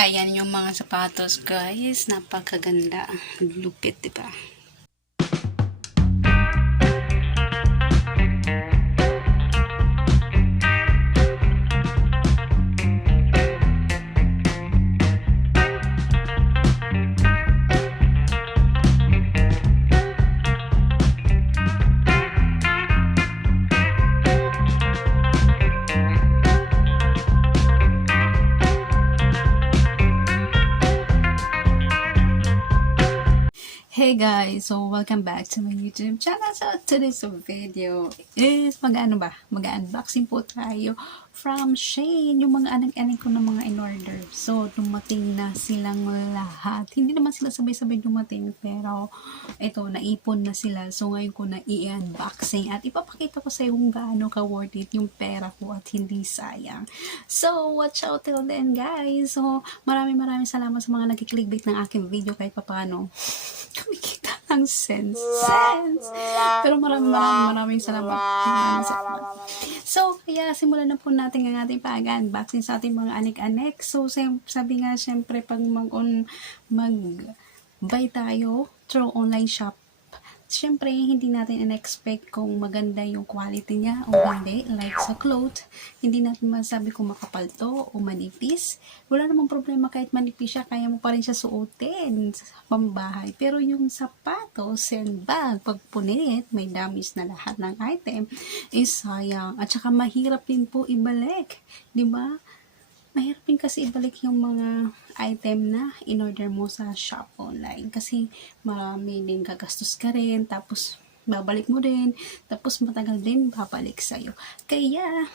Ayan yung mga sapatos, guys. Napakaganda. Lupit, diba? Hey guys, so welcome back to my YouTube channel. So today's video is mag-unboxing po tayo from Shein, yung mga anak-anak ko na mga in-order. So dumating na silang lahat. Hindi naman sila sabay-sabay dumating, pero ito, naipon na sila. So ngayon ko na i-unboxing at ipapakita ko sa iyo kung gaano ka-worth it yung pera ko at hindi sayang. So watch out till then, guys. So maraming salamat sa mga nag-clickbait ng aking video kahit papaano. Kumikita ng sense. Pero maraming salamat. So, kaya simulan na po natin ang ating pag-unboxing sa ating mga anik-anik. So, sabi nga, syempre, pag mag-buy tayo through online shop, syempre, hindi natin in-expect kung maganda yung quality niya o hindi. Like sa clothes, hindi natin masabi kung makapal to o manipis. Wala namang problema kahit manipis siya, kaya mo pa rin siya suotin sa pambahay. Pero yung sapatos and bag, pag punit, may damage na lahat ng item, is sayang. At saka mahirap din po ibalik. Diba? Mahirap din kasi ibalik yung mga item na in-order mo sa shop online. Kasi marami din gagastos ka rin, tapos babalik mo din, tapos matagal din babalik sa'yo. Kaya,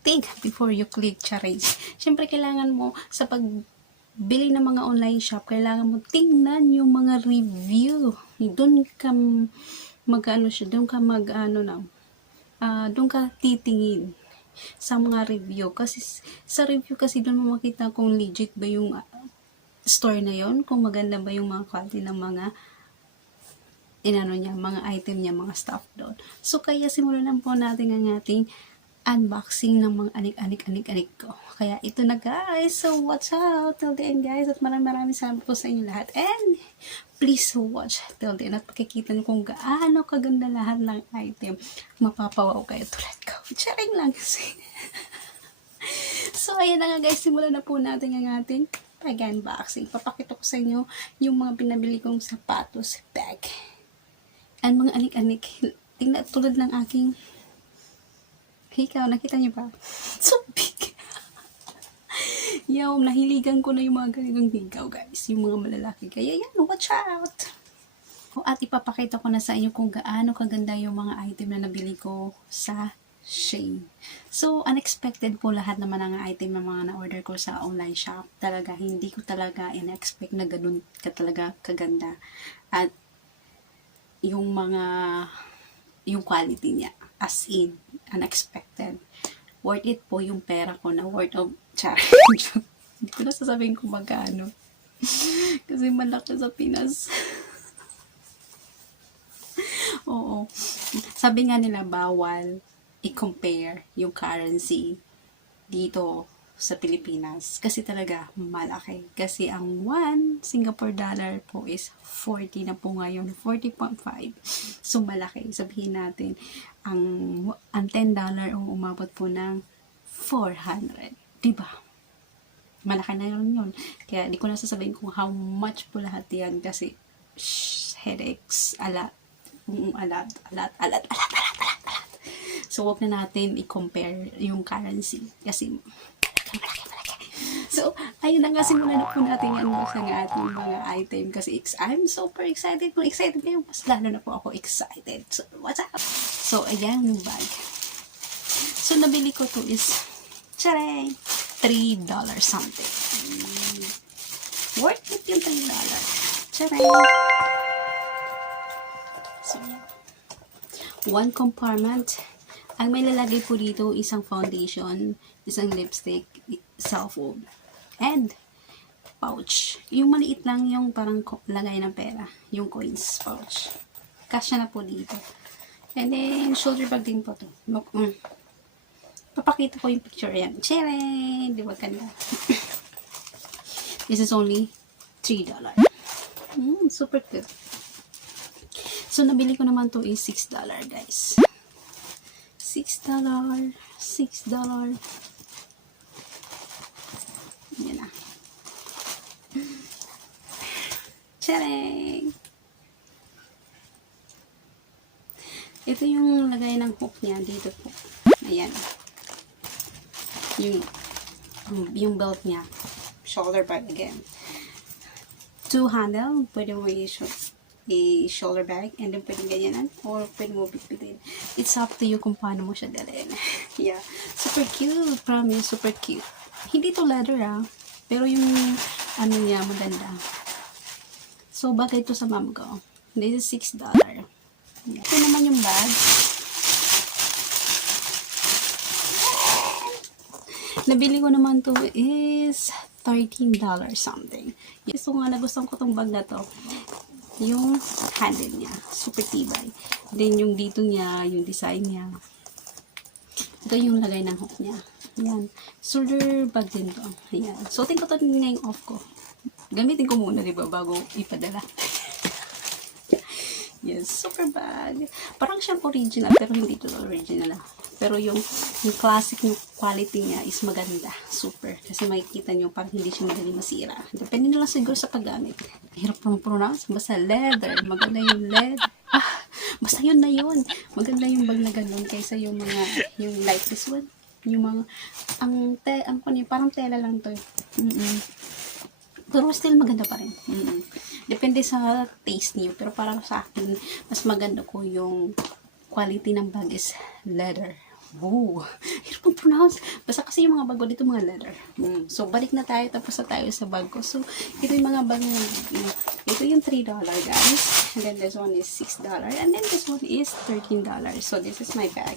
think before you click, charis. Siyempre, kailangan mo sa pagbili ng mga online shop, kailangan mo tingnan yung mga review. Doon ka doon ka titingin sa mga review, kasi sa review kasi doon mo makita kung legit ba yung store na yon, kung maganda ba yung mga quality ng mga mga item niya, mga stuff doon. So kaya simulan na po natin ang ating unboxing ng mga anik ko. Kaya ito na, guys. So watch out till the end, guys, at maraming salamat po sa inyo lahat, and please watch till the end at pakikita niyo kung gaano kaganda lahat ng item. Mapapawaw kayo tulad ko. Sharing lang kasi. So ayan na nga, guys, simulan na po natin ang ating pag-unboxing. Papakita ko sa inyo yung mga pinabili kong sapatos, bag, and mga anik-anik. Tingnan tulad ng aking hikaw, nakita niyo ba? So big. Nahiligan ko na yung mga ganitong hikaw, guys. Yung mga malalaki. Kaya yan, watch out! At ipapakita ko na sa inyo kung gaano kaganda yung mga item na nabili ko sa Shein. So, unexpected po lahat naman ang item na mga na-order ko sa online shop. Talaga, hindi ko talaga in-expect na ganun talaga kaganda. At yung quality niya, as in, unexpected. Worth it po yung pera ko na worth of hindi ko na sasabihin kung magkano. Kasi malaki sa Pinas. Oo. Sabi nga nila, bawal i-compare yung currency dito sa Pilipinas. Kasi talaga, malaki. Kasi ang 1 Singapore dollar po is 40 na po ngayon. 40.5. So, malaki. Sabihin natin, ang $10 umabot po ng 400. Diba? Malaki na yun. Kaya, di ko na sasabihin kung how much po lahat yan. Kasi, headaches, alat. So, wag na natin i-compare yung currency. Kasi, malaki. So, ayun na nga, simulan na po natin yan sa ating mga item. Kasi I'm super excited. Kung excited kayo, mas lalo na po ako excited. So, what's up? So, ayan yung bag. So, nabili ko to is, charay! $3 something. Worth it yung $3. Charay! So, one compartment. Ang may lalagay po dito, isang foundation, isang lipstick, cellphone, and pouch. Yung maliit lang yung parang lagay ng pera. Yung coins pouch. Kasya na po dito. And then, shoulder bag din po to. Papakita ko yung picture yan. Chere! Di ba ganda? This is only $3. Super good. So, nabili ko naman to is $6, guys. $6. $6. Yan na. Tcharing! Ito yung lagay ng hook niya dito po. Ayan. Yung belt niya. Shoulder bag again. 2 handle. Pwede mo i-shoulder bag. And then pwede ganyanan. Or pwede mo bitbitin. It's up to you kung paano mo siya dalhin. Yeah. Super cute. Promise. Super cute. Hindi to leather pero yung ano niya maganda. So, bagay ito sa mom ko. This is $6. Ito naman yung bag. Nabili ko naman to is $13 something. So nga nagustuhan ko tong bag na to. Yung handle niya. Super tibay. Then yung dito niya, yung design niya. Ito yung lagay ng hook niya. Ayan. Shoulder bag din to. Ayan. So, tingko to ngayong off ko. Gamitin ko muna, diba, bago ipadala. Yes, super bag. Parang siyang original, pero hindi ito original. Pero yung classic, yung quality niya is maganda. Super. Kasi makikita nyo, parang hindi siya madali masira. Depende na lang siguro sa paggamit. Hirap pang pronounce. Basta leather. Maganda yung leather. Basta yun na yun. Maganda yung bag na ganun kaysa yung mga, yung like this one. Yung mga, parang tela lang to. Pero still maganda pa rin. Depende sa taste niyo. Pero para sa akin, mas maganda ko yung quality ng bag is leather. Oh, hirap pang pronounce. Basta kasi yung mga bago dito mga leather. So, balik na tayo. Tapos na tayo sa bag ko. So, ito yung mga bag na, ito yung $3, guys. And then this one is $6. And then this one is $13. So, this is my bag.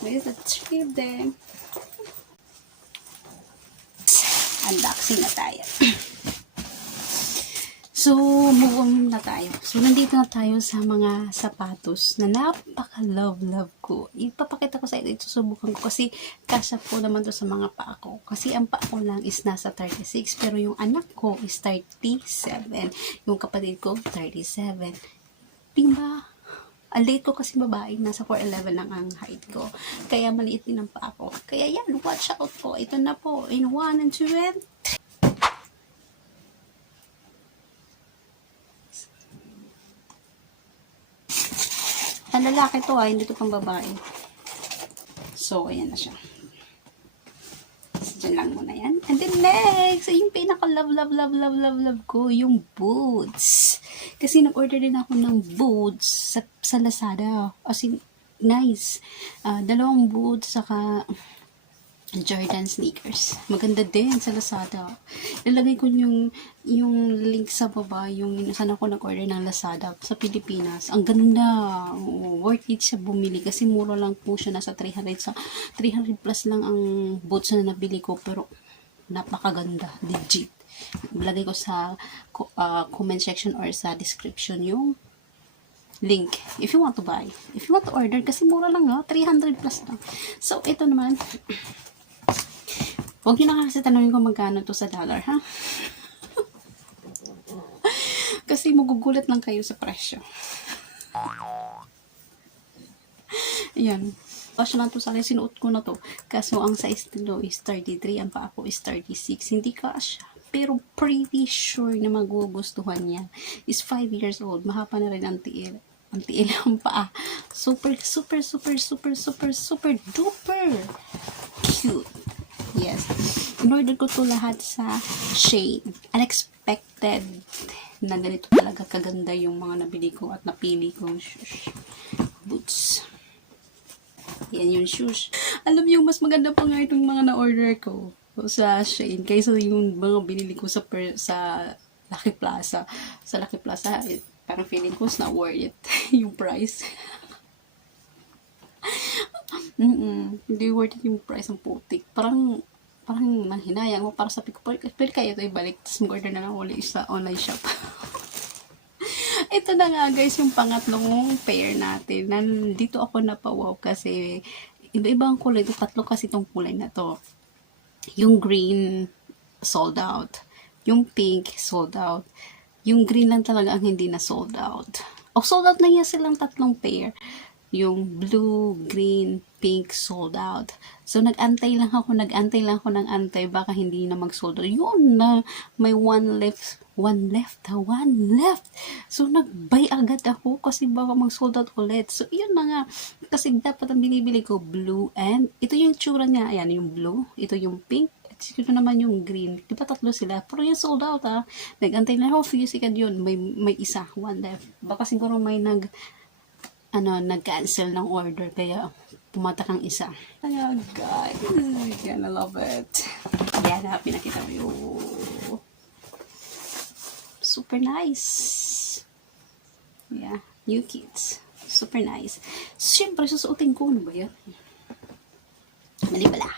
This is the 3 of them. Unboxing na tayo. So, move on na tayo. So, nandito na tayo sa mga sapatos na napaka-love ko. Ipapakita ko sa ito, susubukan ko kasi kasya po naman to sa mga paa ko. Kasi ang paa ko lang is nasa 36, pero yung anak ko is 37. Yung kapatid ko, 37. Diba? Ang late ko kasi babae, nasa 4'11 lang ang height ko. Kaya maliit din ang paa ko. Kaya yan, watch out po. Ito na po, in 1 and 2 and 3. Ang lalaki to hindi to pang babae. So, ayan na siya. So, dyan lang muna yan. And then next, yung pinaka-love ko, yung boots. Kasi nag-order din ako ng boots sa Lazada. As in, nice. 2 boots, saka Jordan sneakers. Maganda din sa Lazada. Nilagay ko yung link sa baba, yung saan ako nag-order ng Lazada sa Pilipinas. Ang ganda. Worth it siya bumili kasi mura lang po siya. Nasa 300 plus lang ang boots na nabili ko, pero napakaganda. Legit. Ilagay ko sa comment section or sa description yung link if you want to buy. If you want to order, kasi mura lang 300 plus lang. So, ito naman. Huwag nyo na kasi tanongin kung magkano to sa dollar, ha? Kasi magugulat lang kayo sa presyo. Ayan. Kasya lang to sa akin. Sinuot ko na to. Kaso ang size nito is 33. Ang paa ko is 36. Hindi kasya. Pero pretty sure na magugustuhan niya. Is 5 years old. Mahaba na rin ang tiil. Ang tiil ang paa. Super duper cute. Yes. In-order ko to lahat sa Shein. Unexpected na ganito talaga kaganda yung mga nabili ko at napili kong shoes. Boots. Yan yung shoes. Alam niyo, mas maganda pa nga itong mga na-order ko sa Shein kaysa yung mga binili ko sa Lucky Plaza. Sa Lucky Plaza, parang feeling ko it's not worth it yung price. Hindi worth it yung price ng putik. Parang nanghinayang mo para sa pick up. Pero kaya ito ibalik. Tapos mag-order na lang ulit sa online shop. Ito na nga guys, yung pangatlong pair natin. Nandito ako napawaw kasi iba-ibang kulay. 3 kasi itong kulay na to. Yung green sold out. Yung pink, sold out. Yung green lang talaga ang hindi na sold out. O, sold out na yan silang tatlong pair. Yung blue, green, pink, sold out. So, nag-antay lang ako ng antay, baka hindi na mag-sold out. Yun na, may one left. So, nag-buy agad ako kasi baka mag-sold out ulit. So, yun na nga. Kasi dapat ang binibili ko, blue and, ito yung tsura niya. Ayan, yung blue. Ito yung pink. Ito naman yung green. Di ba tatlo sila? Pero yung sold out ha. Nag-antay na ako. Few second yun. May isa. One left. Baka siguro may nag-cancel ng order. Kaya pumatak ang isa. Kaya guys. Yan, I love it. Yan na. Pinakita ko yung super nice. Yeah. New kits. Super nice. Siyempre, susuotin ko. Ano ba yan? Mali pala.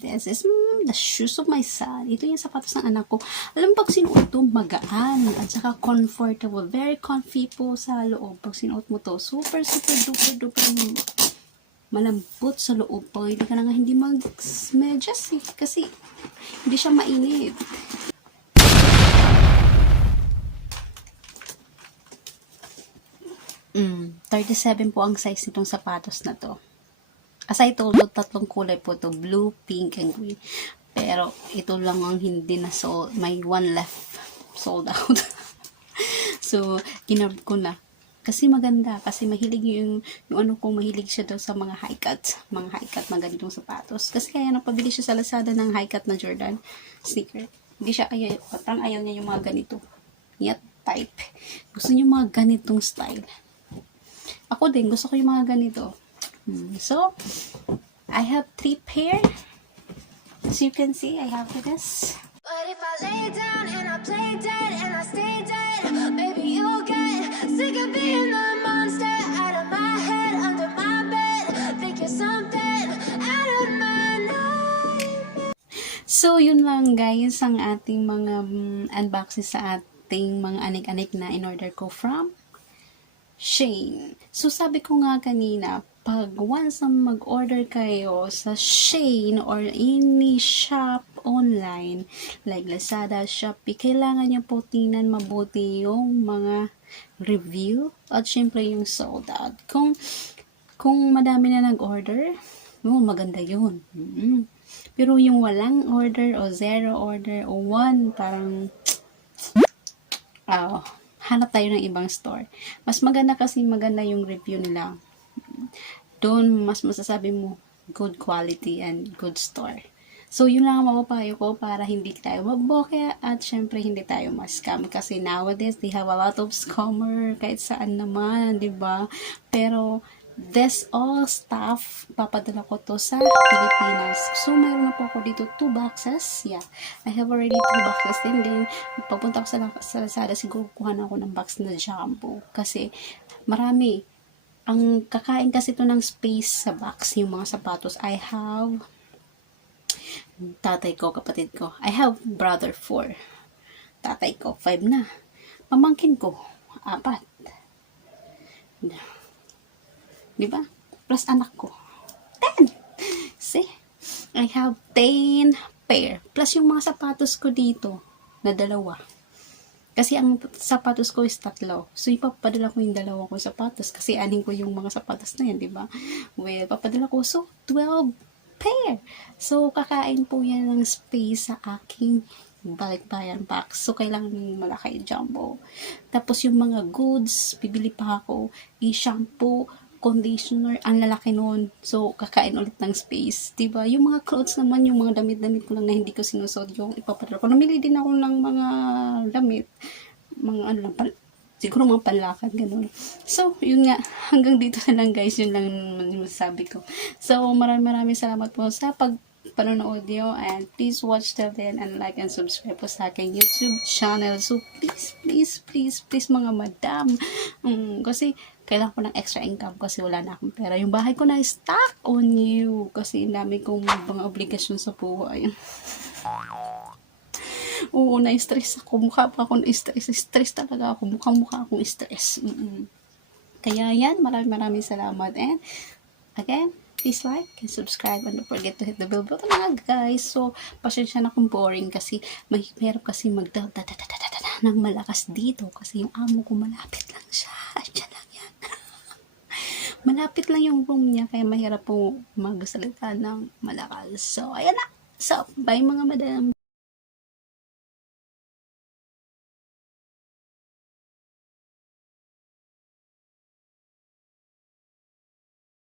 This is the shoes of my son. Ito yung sapatos ng anak ko. Alam pag sinuot ito, magaan. At saka comfortable. Very comfy po sa loob. Pag sinuot mo to, super duper malambot sa loob. Pag hindi ka na nga hindi mag-medyas eh. Kasi hindi siya mainit. Mm, 37 po ang size nitong sapatos na to. As I told you, tatlong kulay po to, blue, pink, and green. Pero, ito lang ang hindi na sold. May one left sold out. So, kinab ko na. Kasi maganda. Kasi mahilig yung ano kong mahilig siya daw sa mga high cut. Mga high cut na ganitong sapatos. Kasi kaya napabili siya sa Lazada ng high cut na Jordan sneaker. Hindi siya parang ayaw niya yung mga ganito. Yet type. Gusto niya yung mga ganitong style. Ako din, gusto ko yung mga ganito. So, I have 3 pair. As you can see, I have this. But if I lay down and I play dead and I stay dead, maybe you'll get sick of being the monster out of my head, under my bed. Think you're something out of my nightmare. So, yun lang guys, ang ating mga unboxing sa ating mga anik-anik na in-order ko from Shein. So, sabi ko nga kanina, pag once na mag-order kayo sa Shein or any shop online, like Lazada, Shopee, kailangan nyo po tingnan mabuti yung mga review at syempre yung sold out. Kung madami na nag-order, maganda yun. Pero yung walang order o zero order o one, parang hanap tayo ng ibang store. Mas maganda kasi maganda yung review nila. Doon mas masasabi mo good quality and good store. So, yun lang ang mapapayo ko para hindi tayo maboke at syempre hindi tayo ma-scam. Kasi nowadays, they have a lot of scammer kahit saan naman, di ba? Pero, this all stuff, papadala ko to sa Pilipinas. So, mayroon na po ako dito 2 boxes. Yeah, I have already 2 boxes. And then, papunta ko sa Lazada, siguro kuha na ako ng box na jumbo. Kasi, marami. Ang kakain kasi to ng space sa box, yung mga sapatos. I have tatay ko, kapatid ko. I have brother 4. Tatay ko, 5 na. Pamangkin ko, 4. Diba? Plus anak ko, 10. See? I have 10 pair. Plus yung mga sapatos ko dito, na 2. Kasi ang sapatos ko is 3. So, ipapadala ko yung 2 kong sapatos. Kasi aning ko yung mga sapatos na yan, diba? Well, papadala ko. So, 12 pair. So, kakain po yan ng space sa aking balikbayan box. So, kailangan malaki jumbo. Tapos, yung mga goods, bibili pa ako. I-shampoo, conditioner, ang lalaki nun. So, kakain ulit ng space. Diba? Yung mga clothes naman, yung mga damit-damit ko lang na hindi ko sinusot, yung ipapadala ko. Namili din ako ng mga damit. Mga ano lang, siguro mga panlakad, ganun. So, yun nga, hanggang dito na lang guys, yun lang yung masasabi ko. So, maraming salamat po sa panonood nyo, and please watch till then and like and subscribe po sa aking YouTube channel. So, please mga madam, kasi kailangan ko ng extra income kasi wala na akong pera. Yung bahay ko na stuck on you kasi dami kong mga obligasyon sa buhay. Oo, na-stress ako. Mukha pa ako na-stress. Stress talaga ako. Mukha akong stress. Kaya yan, maraming salamat. And, again, please like and subscribe and don't forget to hit the bell button na guys. So, pasensya na kung boring kasi mahirap kasi magda-da-da-da-da-da ng malakas dito kasi yung amo ko malapit lang siya. Diyan lang yan. Malapit lang yung room niya kaya mahirap po magsalita ng malakas. So, ayan na. So, bye mga madam.